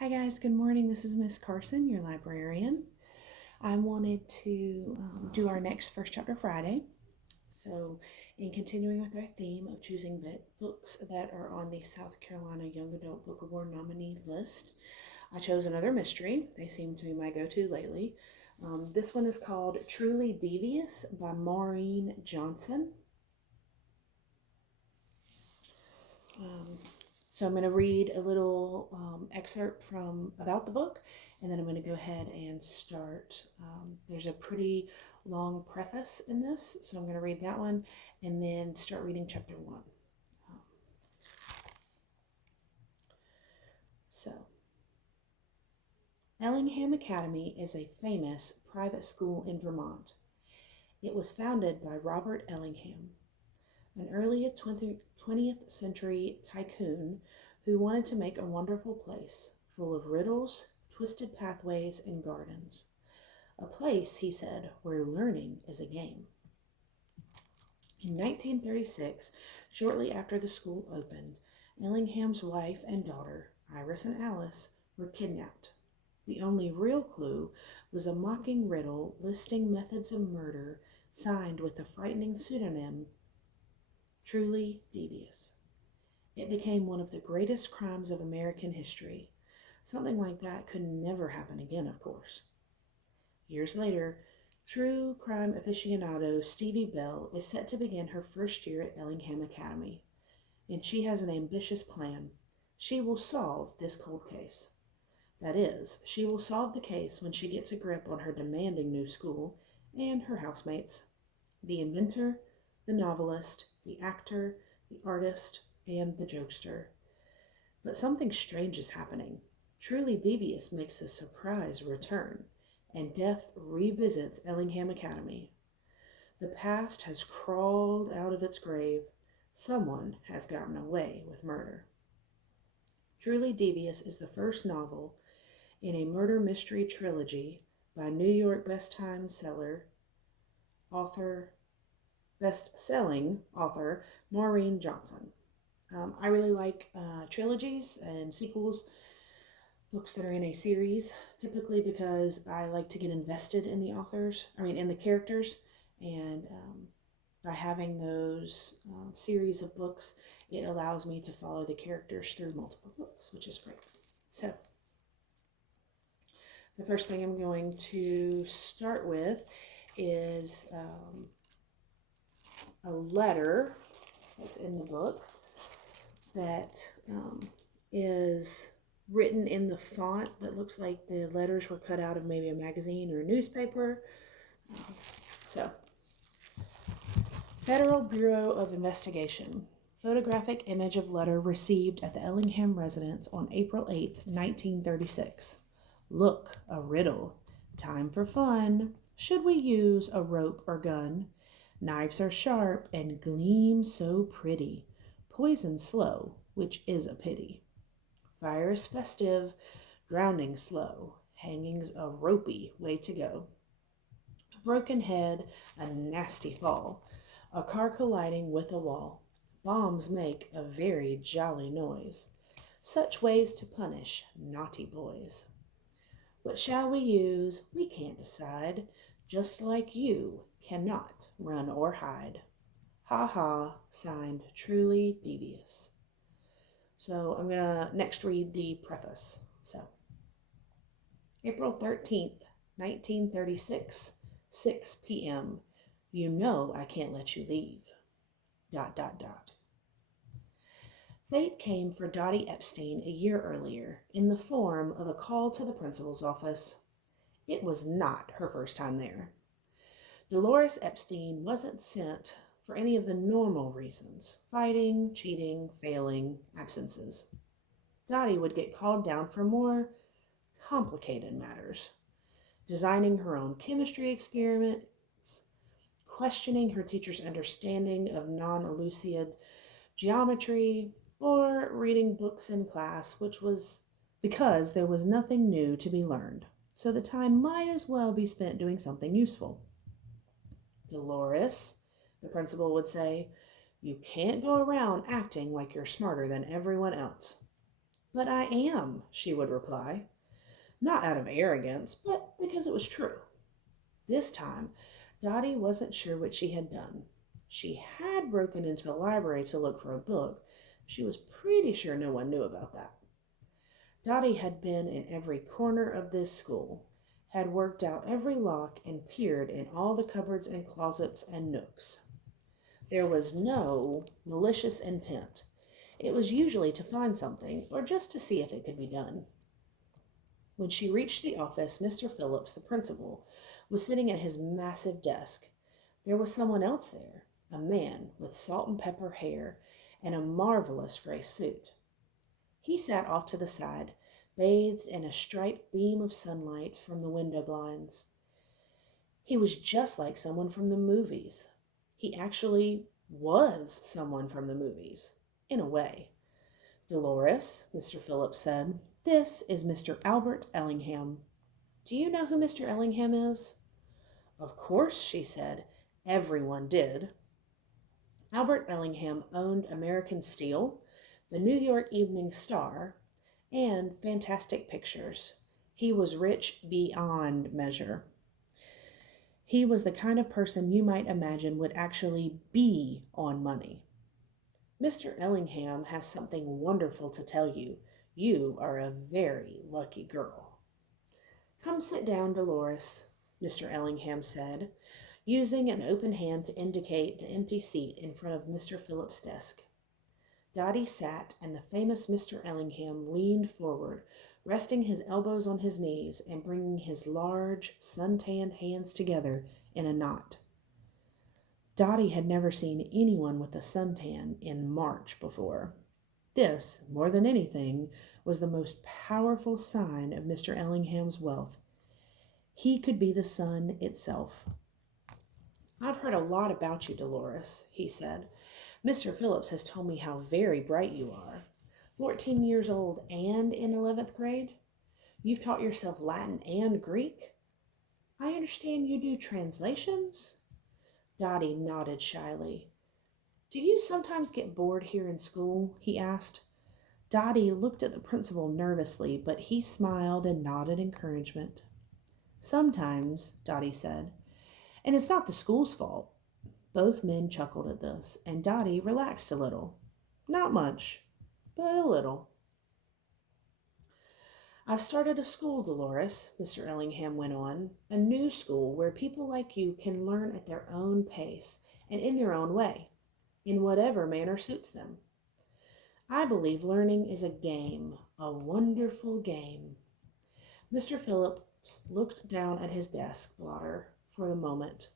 Hi guys, good morning. This is Miss Carson, your librarian. I wanted to do our next First Chapter Friday. So, in continuing with our theme of choosing books that are on the South Carolina Young Adult Book Award nominee list, I chose another mystery. They seem to be my go-to lately. This one is called Truly Devious by Maureen Johnson. So I'm going to read a little excerpt from about the book, and then I'm going to go ahead and start. There's a pretty long preface in this, so I'm going to read that one and then start reading chapter 1. So, Ellingham Academy is a famous private school in Vermont. It was founded by Robert Ellingham, an early 20th century tycoon who wanted to make a wonderful place full of riddles, twisted pathways, and gardens. A place, he said, where learning is a game. In 1936, shortly after the school opened, Ellingham's wife and daughter, Iris and Alice, were kidnapped. The only real clue was a mocking riddle listing methods of murder signed with the frightening pseudonym Truly Devious. It became one of the greatest crimes of American history. Something like that could never happen again, of course. Years later, true crime aficionado Stevie Bell is set to begin her first year at Ellingham Academy, and she has an ambitious plan. She will solve this cold case. That is, she will solve the case when she gets a grip on her demanding new school and her housemates. The inventor, the novelist, the actor, the artist, and the jokester. But something strange is happening. Truly Devious makes a surprise return, and death revisits Ellingham Academy. The past has crawled out of its grave. Someone has gotten away with murder. Truly Devious is the first novel in a murder mystery trilogy by New York best-selling author Maureen Johnson. I really like trilogies and sequels, books that are in a series, typically because I like to get invested in in the characters, and by having those series of books, it allows me to follow the characters through multiple books, which is great. So, the first thing I'm going to start with is a letter that's in the book that is written in the font that looks like the letters were cut out of maybe a magazine or a newspaper. So, Federal Bureau of Investigation. Photographic image of letter received at the Ellingham residence on April 8, 1936. Look, a riddle. Time for fun. Should we use a rope or gun? Knives are sharp and gleam so pretty. Poison slow, which is a pity. Fire is festive, drowning slow. Hanging's a ropey way to go. A broken head, a nasty fall. A car colliding with a wall. Bombs make a very jolly noise. Such ways to punish naughty boys. What shall we use? We can't decide. Just like you cannot run or hide. Ha ha, signed Truly Devious. So I'm going to next read the preface. So, April 13th, 1936, 6 p.m. You know I can't let you leave. ... Fate came for Dottie Epstein a year earlier in the form of a call to the principal's office. It was not her first time there. Dolores Epstein wasn't sent for any of the normal reasons: fighting, cheating, failing, absences. Dottie would get called down for more complicated matters: designing her own chemistry experiments, questioning her teacher's understanding of non-Euclid geometry, or reading books in class, which was because there was nothing new to be learned, so the time might as well be spent doing something useful. Dolores, the principal would say, you can't go around acting like you're smarter than everyone else. "But I am," she would reply, not out of arrogance, but because it was true. This time, Dottie wasn't sure what she had done. She had broken into the library to look for a book. She was pretty sure no one knew about that. Dottie had been in every corner of this school, had worked out every lock, and peered in all the cupboards and closets and nooks. There was no malicious intent. It was usually to find something, or just to see if it could be done. When she reached the office, Mr. Phillips, the principal, was sitting at his massive desk. There was someone else there, a man with salt and pepper hair and a marvelous gray suit. He sat off to the side, bathed in a striped beam of sunlight from the window blinds. He was just like someone from the movies. He actually was someone from the movies, in a way. "Dolores," Mr. Phillips said, "this is Mr. Albert Ellingham. Do you know who Mr. Ellingham is?" "Of course," she said. Everyone did. Albert Ellingham owned American Steel, the New York Evening Star, and Fantastic Pictures. He was rich beyond measure. He was the kind of person you might imagine would actually be on money. "Mr. Ellingham has something wonderful to tell you. You are a very lucky girl." "Come sit down, Dolores," Mr. Ellingham said, using an open hand to indicate the empty seat in front of Mr. Phillips' desk. Dottie sat, and the famous Mr. Ellingham leaned forward, resting his elbows on his knees and bringing his large, sun-tanned hands together in a knot. Dottie had never seen anyone with a suntan in March before. This, more than anything, was the most powerful sign of Mr. Ellingham's wealth. He could be the sun itself. "I've heard a lot about you, Dolores," he said. "Mr. Phillips has told me how very bright you are. 14 years old and in 11th grade? You've taught yourself Latin and Greek? I understand you do translations?" Dottie nodded shyly. "Do you sometimes get bored here in school?" he asked. Dottie looked at the principal nervously, but he smiled and nodded encouragement. "Sometimes," Dottie said, "and it's not the school's fault." Both men chuckled at this, and Dottie relaxed a little. Not much, but a little. "I've started a school, Dolores," Mr. Ellingham went on, "a new school where people like you can learn at their own pace and in their own way, in whatever manner suits them. I believe learning is a game, a wonderful game." Mr. Phillips looked down at his desk blotter for the moment.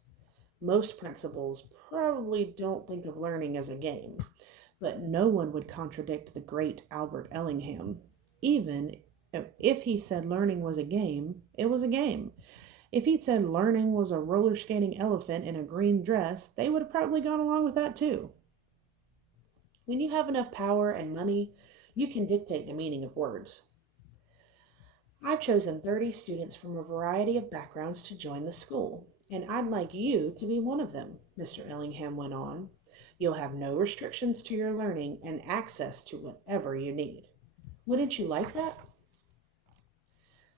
Most principals probably don't think of learning as a game, but no one would contradict the great Albert Ellingham. Even if he said learning was a game, it was a game. If he'd said learning was a roller skating elephant in a green dress, they would have probably gone along with that too. When you have enough power and money, you can dictate the meaning of words. "I've chosen 30 students from a variety of backgrounds to join the school, and I'd like you to be one of them," Mr. Ellingham went on. "You'll have no restrictions to your learning and access to whatever you need. Wouldn't you like that?"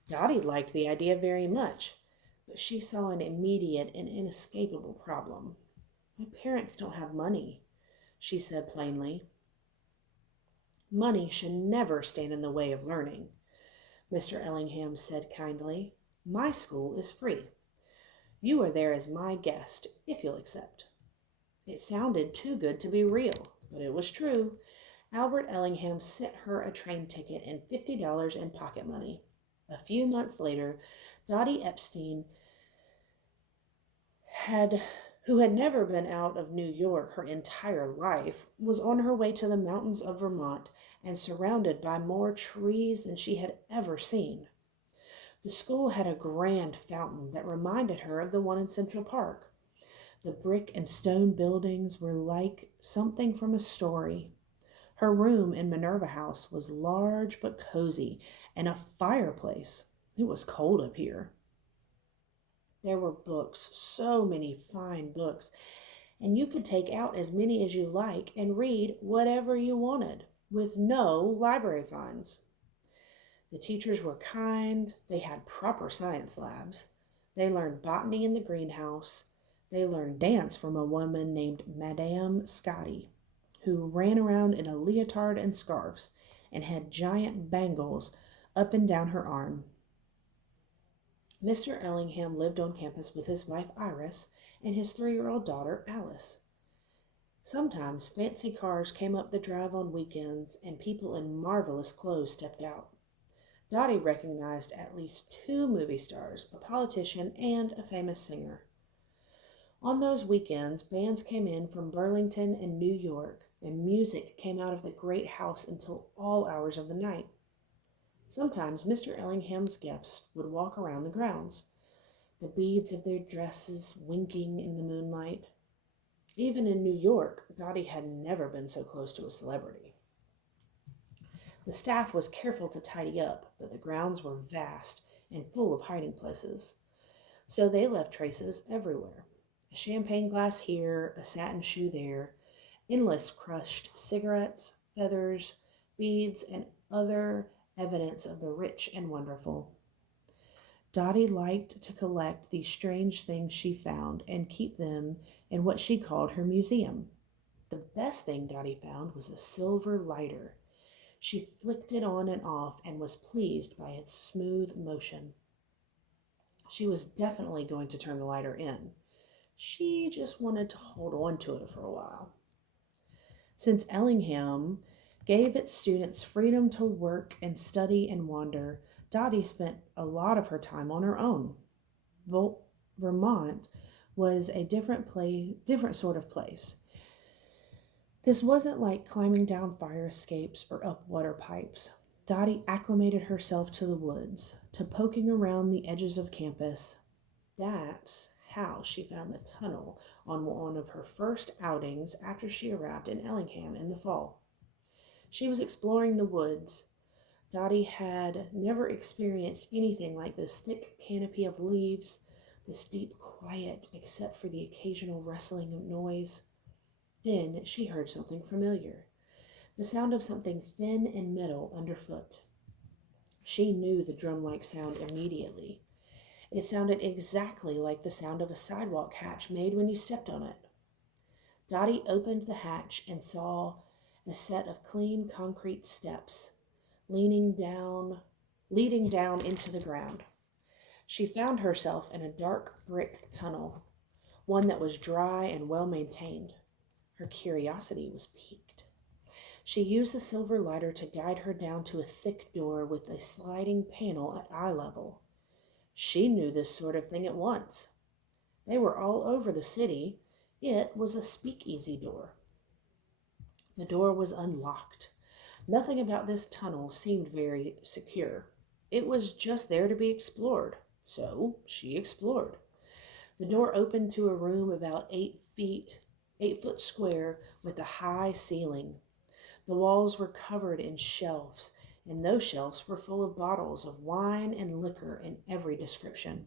Dottie liked the idea very much, but she saw an immediate and inescapable problem. "My parents don't have money," she said plainly. "Money should never stand in the way of learning," Mr. Ellingham said kindly. "My school is free. You are there as my guest, if you'll accept." It sounded too good to be real, but it was true. Albert Ellingham sent her a train ticket and $50 in pocket money. A few months later, Dottie Epstein, who had never been out of New York her entire life, was on her way to the mountains of Vermont and surrounded by more trees than she had ever seen. The school had a grand fountain that reminded her of the one in Central Park. The brick and stone buildings were like something from a story. Her room in Minerva House was large but cozy, and a fireplace. It was cold up here. There were books, so many fine books, and you could take out as many as you like and read whatever you wanted, with no library fines. The teachers were kind. They had proper science labs. They learned botany in the greenhouse. They learned dance from a woman named Madame Scotty, who ran around in a leotard and scarves and had giant bangles up and down her arm. Mr. Ellingham lived on campus with his wife Iris and his 3-year-old daughter Alice. Sometimes fancy cars came up the drive on weekends and people in marvelous clothes stepped out. Dottie recognized at least 2 movie stars, a politician, and a famous singer. On those weekends, bands came in from Burlington and New York, and music came out of the great house until all hours of the night. Sometimes Mr. Ellingham's guests would walk around the grounds, the beads of their dresses winking in the moonlight. Even in New York, Dottie had never been so close to a celebrity. The staff was careful to tidy up, but the grounds were vast and full of hiding places. So they left traces everywhere. A champagne glass here, a satin shoe there, endless crushed cigarettes, feathers, beads, and other evidence of the rich and wonderful. Dottie liked to collect these strange things she found and keep them in what she called her museum. The best thing Dottie found was a silver lighter. She flicked it on and off and was pleased by its smooth motion. She was definitely going to turn the lighter in. She just wanted to hold on to it for a while. Since Ellingham gave its students freedom to work and study and wander, Dottie spent a lot of her time on her own. Vermont was a different sort of place. This wasn't like climbing down fire escapes or up water pipes. Dottie acclimated herself to the woods, to poking around the edges of campus. That's how she found the tunnel on one of her first outings after she arrived in Ellingham in the fall. She was exploring the woods. Dottie had never experienced anything like this thick canopy of leaves, this deep quiet except for the occasional rustling of noise. Then she heard something familiar, the sound of something thin and metal underfoot. She knew the drum-like sound immediately. It sounded exactly like the sound of a sidewalk hatch made when you stepped on it. Dottie opened the hatch and saw a set of clean concrete steps leading down into the ground. She found herself in a dark brick tunnel, one that was dry and well maintained. Her curiosity was piqued. She used the silver lighter to guide her down to a thick door with a sliding panel at eye level. She knew this sort of thing at once. They were all over the city. It was a speakeasy door. The door was unlocked. Nothing about this tunnel seemed very secure. It was just there to be explored. So she explored. The door opened to a room about 8 foot square with a high ceiling. The walls were covered in shelves, and those shelves were full of bottles of wine and liquor in every description.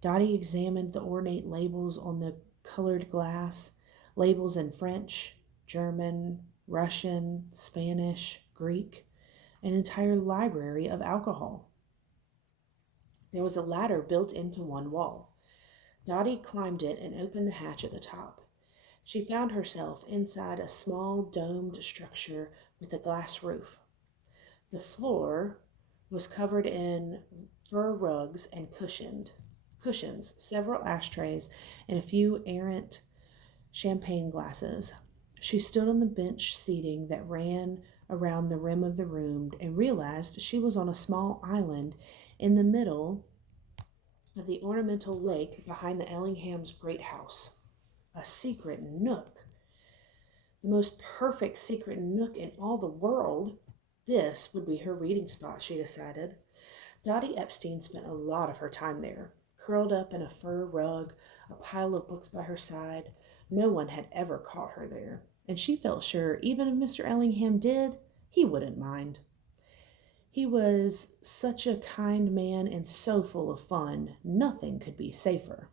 Dottie examined the ornate labels on the colored glass, labels in French, German, Russian, Spanish, Greek, an entire library of alcohol. There was a ladder built into one wall. Dottie climbed it and opened the hatch at the top. She found herself inside a small domed structure with a glass roof. The floor was covered in fur rugs and cushions, several ashtrays, and a few errant champagne glasses. She stood on the bench seating that ran around the rim of the room and realized she was on a small island in the middle of the ornamental lake behind the Ellingham's great house. A secret nook. The most perfect secret nook in all the world. This would be her reading spot, she decided. Dottie Epstein spent a lot of her time there, curled up in a fur rug, a pile of books by her side. No one had ever caught her there, and she felt sure even if Mr. Ellingham did, he wouldn't mind. He was such a kind man and so full of fun, nothing could be safer.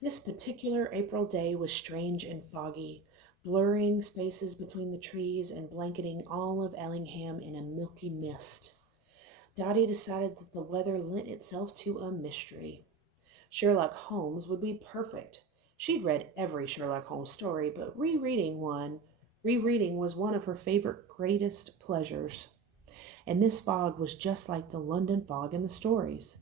This particular April day was strange and foggy. blurring spaces between the trees and blanketing all of Ellingham in a milky mist. Dottie decided that the weather lent itself to a mystery. Sherlock Holmes would be perfect. She'd read every Sherlock Holmes story, but rereading was one of her favorite greatest pleasures. And this fog was just like the London fog in the stories.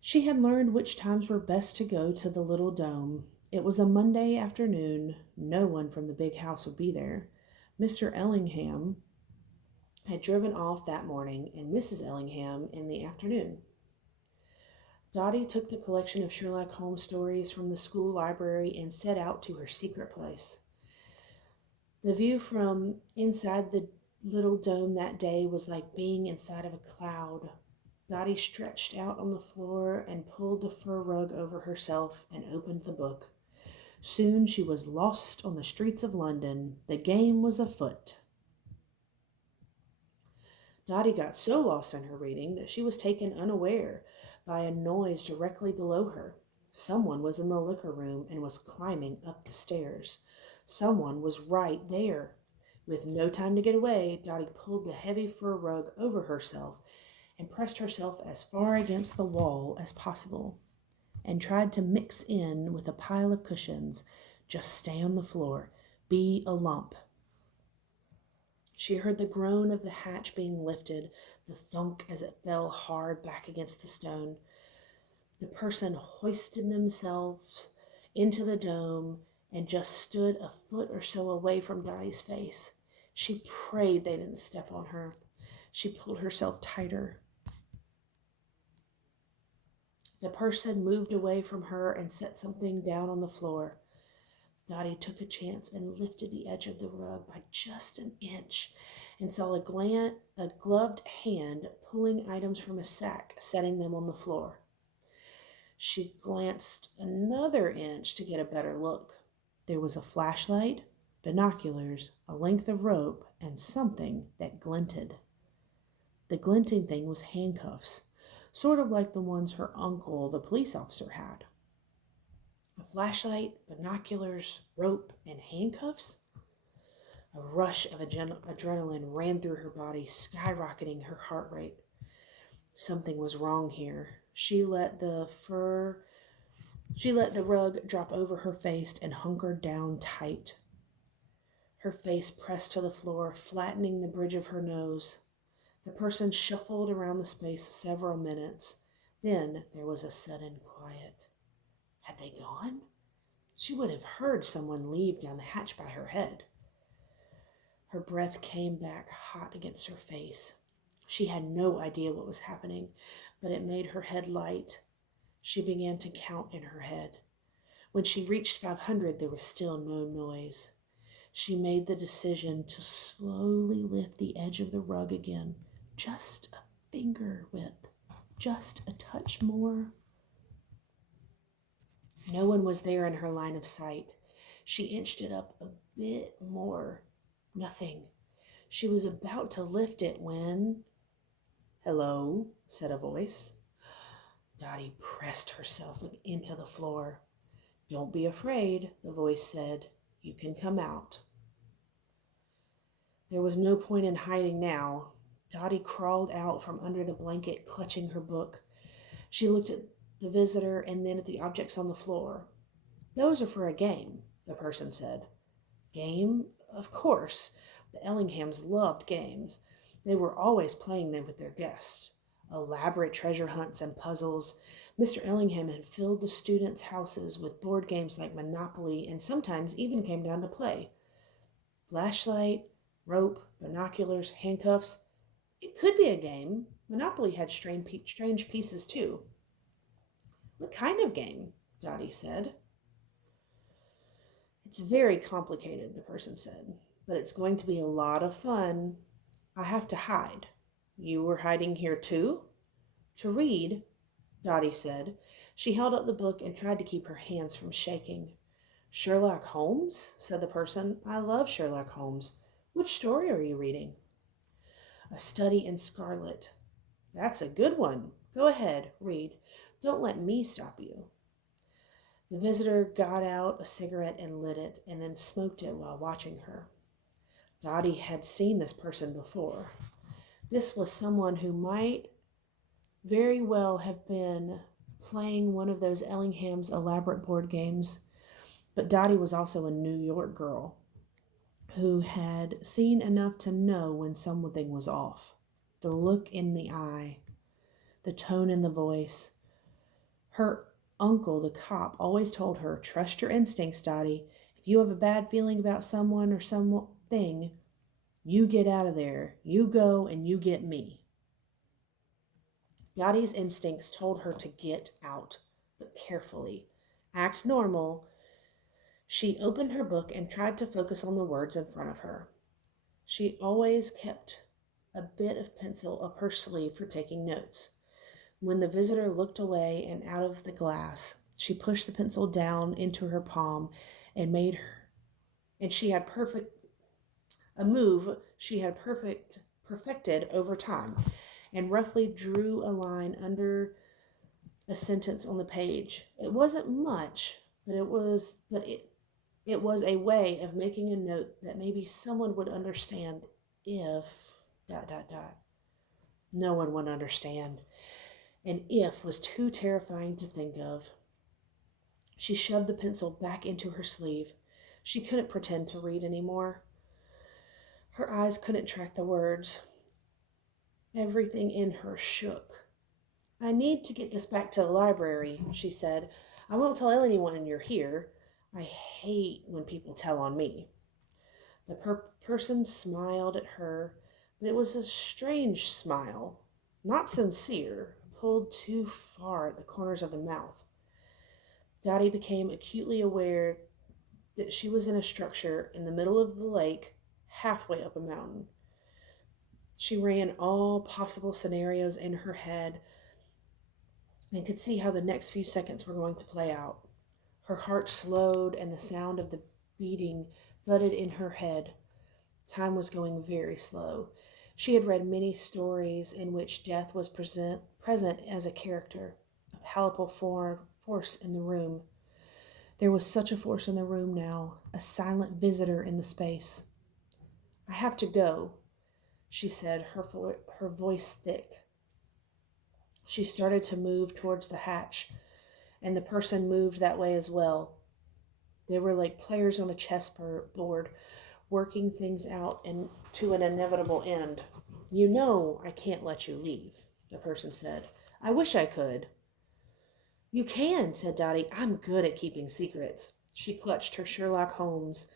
She had learned which times were best to go to the little dome. It was a Monday afternoon. No one from the big house would be there. Mr. Ellingham had driven off that morning, and Mrs. Ellingham in the afternoon. Dottie took the collection of Sherlock Holmes stories from the school library and set out to her secret place. The view from inside the little dome that day was like being inside of a cloud. Dottie stretched out on the floor and pulled the fur rug over herself and opened the book. Soon she was lost on the streets of London. The game was afoot. Dottie got so lost in her reading that she was taken unaware by a noise directly below her. Someone was in the liquor room and was climbing up the stairs. Someone was right there. With no time to get away, Dottie pulled the heavy fur rug over herself and pressed herself as far against the wall as possible, and tried to mix in with a pile of cushions. Just stay on the floor. Be a lump. She heard the groan of the hatch being lifted, the thunk as it fell hard back against the stone. The person hoisted themselves into the dome and just stood a foot or so away from Dottie's face. She prayed they didn't step on her. She pulled herself tighter. The person moved away from her and set something down on the floor. Dottie took a chance and lifted the edge of the rug by just an inch and saw a gloved hand pulling items from a sack, setting them on the floor. She glanced another inch to get a better look. There was a flashlight, binoculars, a length of rope, and something that glinted. The glinting thing was handcuffs, sort of like the ones her uncle, the police officer, had. A flashlight, binoculars, rope, and handcuffs? A rush of adrenaline ran through her body, skyrocketing her heart rate. Something was wrong here. She let the rug drop over her face and hunkered down tight. Her face pressed to the floor, flattening the bridge of her nose. The person shuffled around the space several minutes. Then there was a sudden quiet. Had they gone? She would have heard someone leave down the hatch by her head. Her breath came back hot against her face. She had no idea what was happening, but it made her head light. She began to count in her head. When she reached 500, there was still no noise. She made the decision to slowly lift the edge of the rug again, just a finger width, just a touch more. No one was there in her line of sight. She inched it up a bit more. Nothing. She was about to lift it when... "Hello," said a voice. Dottie pressed herself into the floor. "Don't be afraid," the voice said. "You can come out." There was no point in hiding now. Dottie crawled out from under the blanket, clutching her book. She looked at the visitor and then at the objects on the floor. "Those are for a game," the person said. "Game? Of course." The Ellinghams loved games. They were always playing them with their guests. Elaborate treasure hunts and puzzles. Mr. Ellingham had filled the students' houses with board games like Monopoly and sometimes even came down to play. Flashlight, rope, binoculars, handcuffs. It could be a game. Monopoly had strange pieces too. "What kind of game?" Dottie said. "It's very complicated," the person said, "but it's going to be a lot of fun. I have to hide." "You were hiding here too?" "To read," Dottie said. She held up the book and tried to keep her hands from shaking. "Sherlock Holmes?" said the person. "I love Sherlock Holmes. Which story are you reading?" "A Study in Scarlet." "That's a good one. Go ahead, read. Don't let me stop you." The visitor got out a cigarette and lit it, and then smoked it while watching her. Dottie had seen this person before. This was someone who might very well have been playing one of those Ellingham's elaborate board games, but Dottie was also a New York girl who had seen enough to know when something was off. The look in the eye, the tone in the voice. Her uncle, the cop, always told her, "Trust your instincts, Dottie. If you have a bad feeling about someone or something, you get out of there. You go and you get me." Dottie's instincts told her to get out, but carefully. Act normal. She opened her book and tried to focus on the words in front of her. She always kept a bit of pencil up her sleeve for taking notes. When the visitor looked away and out of the glass, she pushed the pencil down into her palm and she had perfected over time, and roughly drew a line under a sentence on the page. It wasn't much, but it was a way of making a note that maybe someone would understand if ... No one would understand. And if was too terrifying to think of. She shoved the pencil back into her sleeve. She couldn't pretend to read anymore. Her eyes couldn't track the words. Everything in her shook. "I need to get this back to the library," she said. "I won't tell anyone you're here. I hate when people tell on me." The person smiled at her, but it was a strange smile, not sincere, pulled too far at the corners of the mouth. Dottie became acutely aware that she was in a structure in the middle of the lake, halfway up a mountain. She ran all possible scenarios in her head and could see how the next few seconds were going to play out. Her heart slowed and the sound of the beating thudded in her head. Time was going very slow. She had read many stories in which death was present as a character, a palpable force in the room. There was such a force in the room now, a silent visitor in the space. "I have to go," she said, her voice thick. She started to move towards the hatch, and the person moved that way as well. They were like players on a chessboard, working things out and to an inevitable end. "You know I can't let you leave," the person said. "I wish I could." "You can," said Dottie. "I'm good at keeping secrets." She clutched her Sherlock Holmes.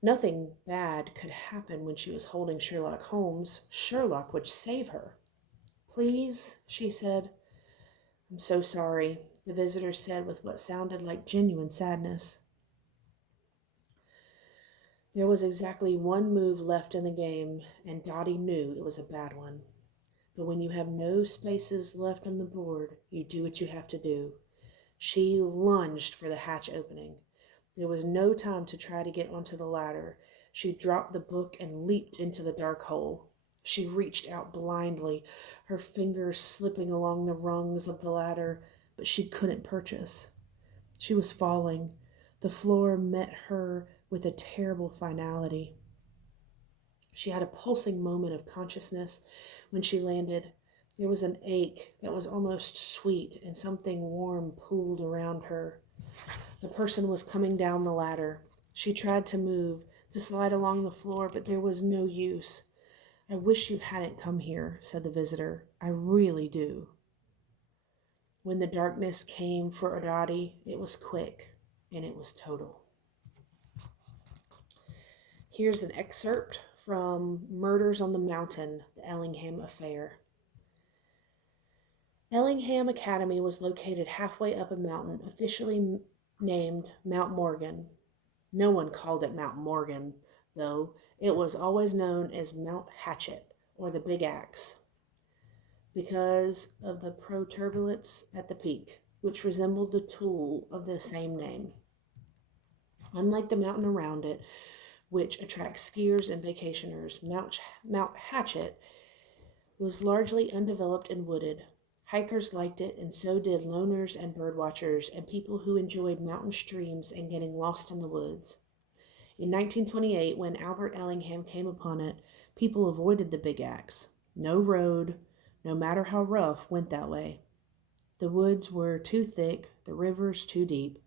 Nothing bad could happen when she was holding Sherlock Holmes. Sherlock would save her. "Please," she said. "I'm so sorry," the visitor said with what sounded like genuine sadness. There was exactly one move left in the game, and Dottie knew it was a bad one. But when you have no spaces left on the board, you do what you have to do. She lunged for the hatch opening. There was no time to try to get onto the ladder. She dropped the book and leaped into the dark hole. She reached out blindly, her fingers slipping along the rungs of the ladder, but she couldn't purchase. She was falling. The floor met her with a terrible finality. She had a pulsing moment of consciousness when she landed. There was an ache that was almost sweet, and something warm pooled around her. The person was coming down the ladder. She tried to move, to slide along the floor, but there was no use. "I wish you hadn't come here," said the visitor. "I really do." When the darkness came for Dottie, it was quick, and it was total. Here's an excerpt from Murders on the Mountain, the Ellingham Affair. Ellingham Academy was located halfway up a mountain, officially named Mount Morgan. No one called it Mount Morgan, though. It was always known as Mount Hatchet, or the Big Axe, because of the protuberance at the peak, which resembled the tool of the same name. Unlike the mountain around it, which attracts skiers and vacationers, Mount Hatchet was largely undeveloped and wooded. Hikers liked it, and so did loners and birdwatchers and people who enjoyed mountain streams and getting lost in the woods. In 1928, when Albert Ellingham came upon it, people avoided the Big Axe. No road, no matter how rough, went that way. The woods were too thick, the rivers too deep.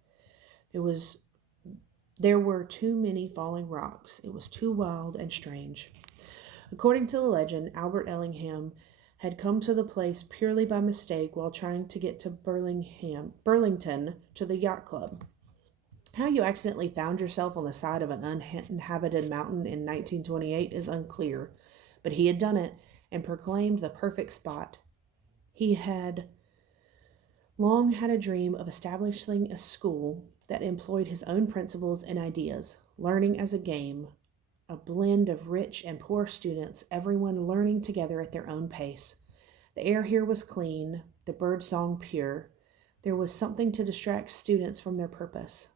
There were too many falling rocks. It was too wild and strange. According to the legend, Albert Ellingham had come to the place purely by mistake while trying to get to Burlington to the yacht club. How you accidentally found yourself on the side of an uninhabited mountain in 1928 is unclear, but he had done it and proclaimed the perfect spot. He had long had a dream of establishing a school that employed his own principles and ideas, learning as a game, a blend of rich and poor students, everyone learning together at their own pace. The air here was clean, the bird song pure. There was something to distract students from their purpose.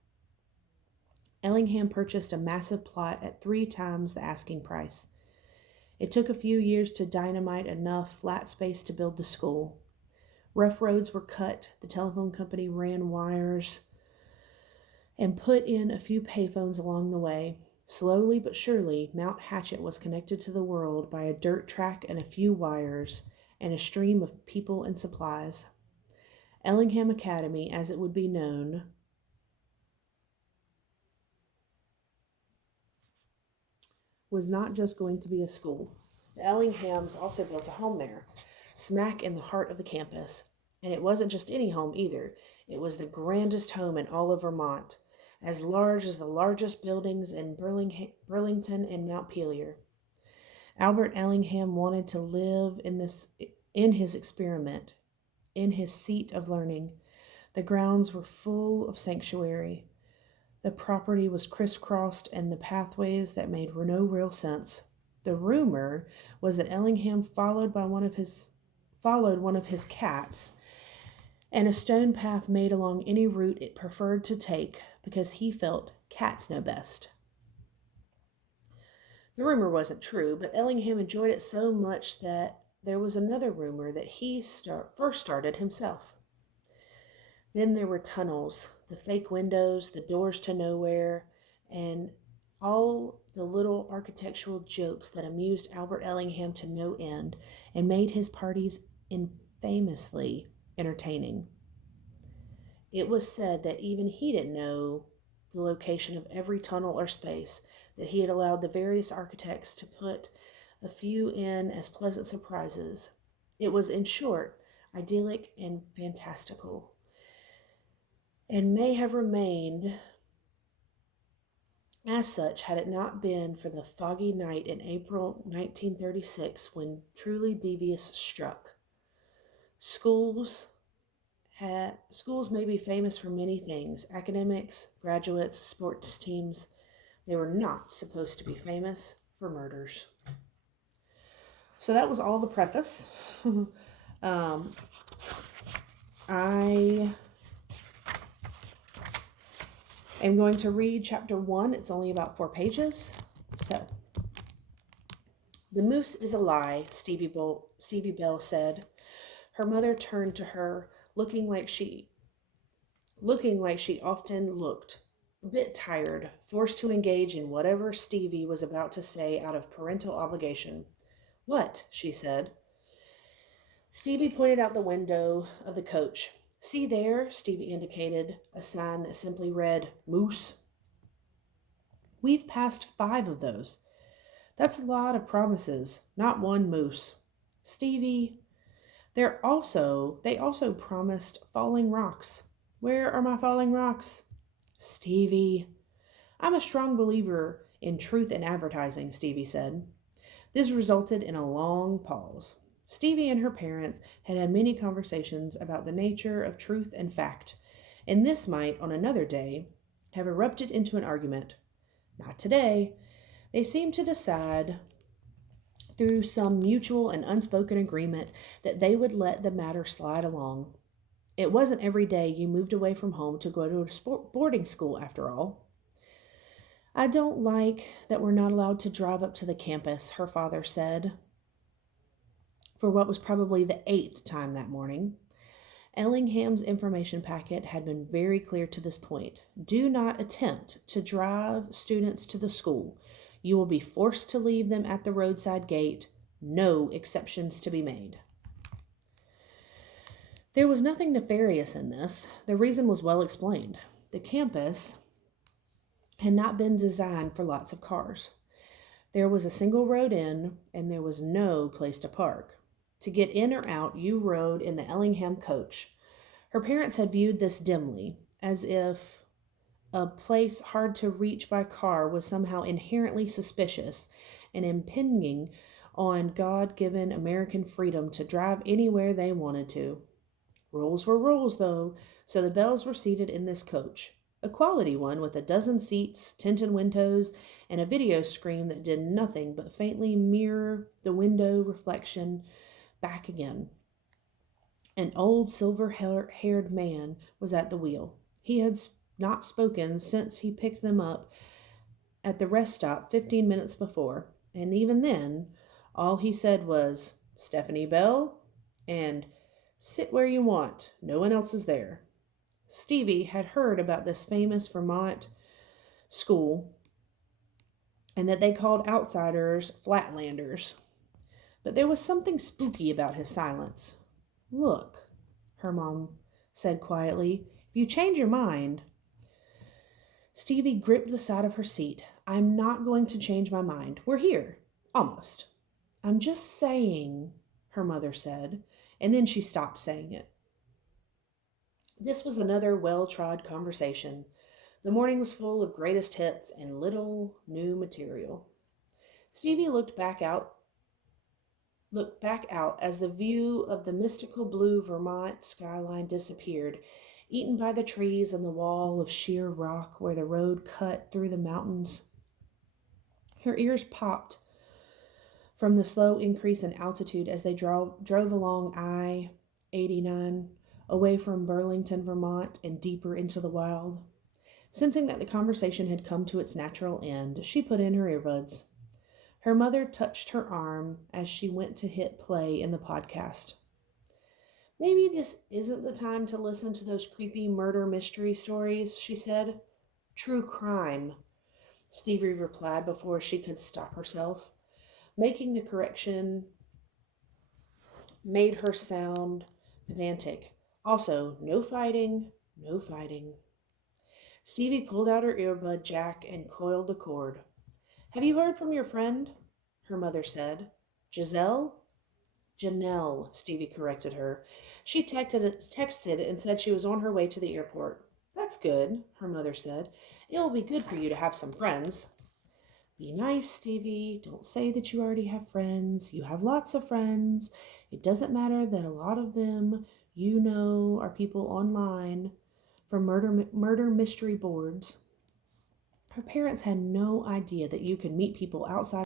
Ellingham purchased a massive plot at 3 times the asking price. It took a few years to dynamite enough flat space to build the school. Rough roads were cut, the telephone company ran wires and put in a few payphones along the way. Slowly but surely, Mount Hatchet was connected to the world by a dirt track and a few wires and a stream of people and supplies. Ellingham Academy, as it would be known, was not just going to be a school. The Ellinghams also built a home there, smack in the heart of the campus. And it wasn't just any home either. It was the grandest home in all of Vermont, as large as the largest buildings in Burlington and Montpelier. Albert Ellingham wanted to live in his experiment, in his seat of learning. The grounds were full of sanctuary. The property was crisscrossed and the pathways that made no real sense. The rumor was that Ellingham followed one of his cats, and a stone path made along any route it preferred to take because he felt cats know best. The rumor wasn't true, but Ellingham enjoyed it so much that there was another rumor that he first started himself. Then there were tunnels, the fake windows, the doors to nowhere, and all the little architectural jokes that amused Albert Ellingham to no end and made his parties infamously entertaining. It was said that even he didn't know the location of every tunnel or space, that he had allowed the various architects to put a few in as pleasant surprises. It was, in short, idyllic and fantastical, and may have remained as such had it not been for the foggy night in April 1936 when truly Devious struck. Schools may be famous for many things: academics, graduates, sports teams. They were not supposed to be famous for murders. So that was all the preface. I am going to read chapter 1. It's only about 4 pages. So, "The moose is a lie," Stevie Bell said. Her mother turned to her, looking like she often looked, a bit tired, forced to engage in whatever Stevie was about to say out of parental obligation. "What?" she said. Stevie pointed out the window of the coach. "See there," Stevie indicated a sign that simply read, "Moose." "We've passed 5 of those. That's a lot of promises, not one moose." "Stevie, they also promised falling rocks. Where are my falling rocks?" "Stevie." "I'm a strong believer in truth in advertising," Stevie said. This resulted in a long pause. Stevie and her parents had had many conversations about the nature of truth and fact, and this might, on another day, have erupted into an argument. Not today. They seemed to decide, through some mutual and unspoken agreement, that they would let the matter slide along. It wasn't every day you moved away from home to go to a boarding school, after all. "I don't like that we're not allowed to drive up to the campus," her father said. for what was probably the 8th time that morning. Ellingham's information packet had been very clear to this point. Do not attempt to drive students to the school. You will be forced to leave them at the roadside gate. No exceptions to be made. There was nothing nefarious in this. The reason was well explained. The campus had not been designed for lots of cars. There was a single road in, and there was no place to park. To get in or out, you rode in the Ellingham coach. Her parents had viewed this dimly, as if a place hard to reach by car was somehow inherently suspicious and impinging on God-given American freedom to drive anywhere they wanted to. Rules were rules, though, so the Bells were seated in this coach, a quality one with a dozen seats, tinted windows, and a video screen that did nothing but faintly mirror the window reflection back again. An old silver-haired man was at the wheel. He had not spoken since he picked them up at the rest stop 15 minutes before, and even then, all he said was, "Stephanie Bell," and "Sit where you want. No one else is there." Stevie had heard about this famous Vermont school and that they called outsiders Flatlanders. But there was something spooky about his silence. "Look," her mom said quietly, "if you change your mind." Stevie gripped the side of her seat. "I'm not going to change my mind. We're here. Almost." "I'm just saying," her mother said, and then she stopped saying it. This was another well-trod conversation. The morning was full of greatest hits and little new material. Stevie looked back out as the view of the mystical blue Vermont skyline disappeared, eaten by the trees and the wall of sheer rock where the road cut through the mountains. Her ears popped from the slow increase in altitude as they drove along I-89, away from Burlington, Vermont, and deeper into the wild. Sensing that the conversation had come to its natural end, she put in her earbuds. Her mother touched her arm as she went to hit play in the podcast. "Maybe this isn't the time to listen to those creepy murder mystery stories," she said. "True crime," Stevie replied before she could stop herself. Making the correction made her sound pedantic. Also, no fighting, no fighting. Stevie pulled out her earbud jack and coiled the cord. "Have you heard from your friend?" her mother said. "Giselle?" "Janelle," Stevie corrected her. She texted and said she was on her way to the airport. "That's good," her mother said. "It will be good for you to have some friends." "Be nice, Stevie. Don't say that you already have friends. You have lots of friends. It doesn't matter that a lot of them you know are people online from murder mystery boards." Her parents had no idea that you could meet people outside